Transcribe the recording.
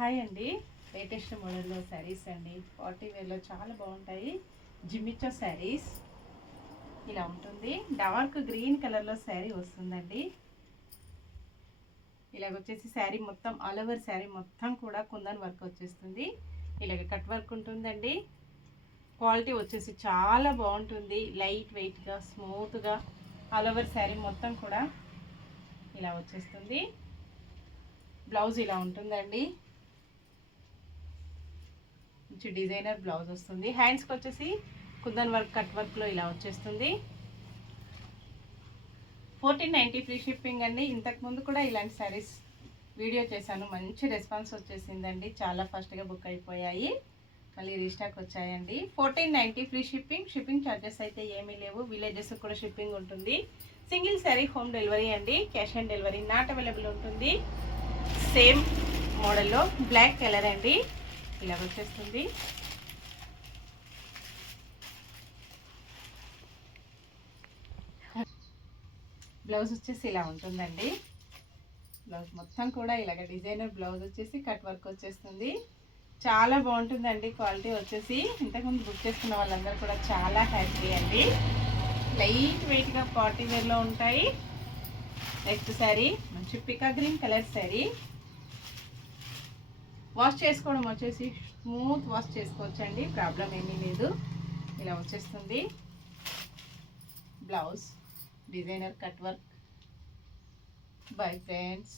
Hi అండి, latest మోడల్లో శారీస్ అండి. పార్టీ వేర్లో చాలా బాగుంటాయి. జిమ్మిచో శారీస్ ఇలా ఉంటుంది. డార్క్ గ్రీన్ కలర్లో శారీ వస్తుందండి. ఇలాగ వచ్చేసి శారీ మొత్తం ఆల్ ఓవర్ శారీ మొత్తం కూడా కుందన్ వర్క్ వచ్చేస్తుంది. ఇలాగ కట్ వర్క్ ఉంటుందండి. క్వాలిటీ వచ్చేసి చాలా బాగుంటుంది. లైట్ వెయిట్గా స్మూత్గా ఆల్ ఓవర్ శారీ మొత్తం కూడా ఇలా వచ్చేస్తుంది. బ్లౌజ్ ఇలా ఉంటుందండి. మంచి డిజైనర్ బ్లౌజ్ వస్తుంది. హ్యాండ్స్కి వచ్చేసి కుందన్ వర్క్ కట్ వర్క్లో ఇలా వచ్చేస్తుంది. 1490 ఫ్రీ షిప్పింగ్ అండి. ఇంతకుముందు కూడా ఇలాంటి శారీస్ వీడియో చేశాను, మంచి రెస్పాన్స్ వచ్చేసిందండి. చాలా ఫాస్ట్గా బుక్ అయిపోయాయి, మళ్ళీ రీస్టాక్ వచ్చాయండి. 1490 ఫ్రీ షిప్పింగ్. షిప్పింగ్ ఛార్జెస్ అయితే ఏమీ లేవు. విలేజెస్ కూడా షిప్పింగ్ ఉంటుంది. సింగిల్ శారీ హోమ్ డెలివరీ అండి. Cash on delivery not available ఉంటుంది. సేమ్ మోడల్లో బ్లాక్ కలర్ అండి, ఇలా వచ్చేస్తుంది. బ్లౌజ్ వచ్చేసి ఇలా ఉంటుందండి. బ్లౌజ్ మొత్తం కూడా ఇలాగ డిజైనర్ బ్లౌజ్ వచ్చేసి కట్ వర్క్ వచ్చేస్తుంది. చాలా బాగుంటుందండి. క్వాలిటీ వచ్చేసి ఇంతకుముందు బుక్ చేసుకున్న వాళ్ళందరూ కూడా చాలా హ్యాపీ అండి. లైట్ వెయిట్గా పార్టీ వేర్లో ఉంటాయి. నెక్స్ట్ శారీ మంచి పికా గ్రీన్ కలర్ శారీ. వాష్ చేసుకోవడం వచ్చేసి స్మూత్ వాష్ చేసుకోవచ్చండి, ప్రాబ్లం ఏమీ లేదు. ఇలా వచ్చేస్తుంది. Blouse designer cut work. Bye friends.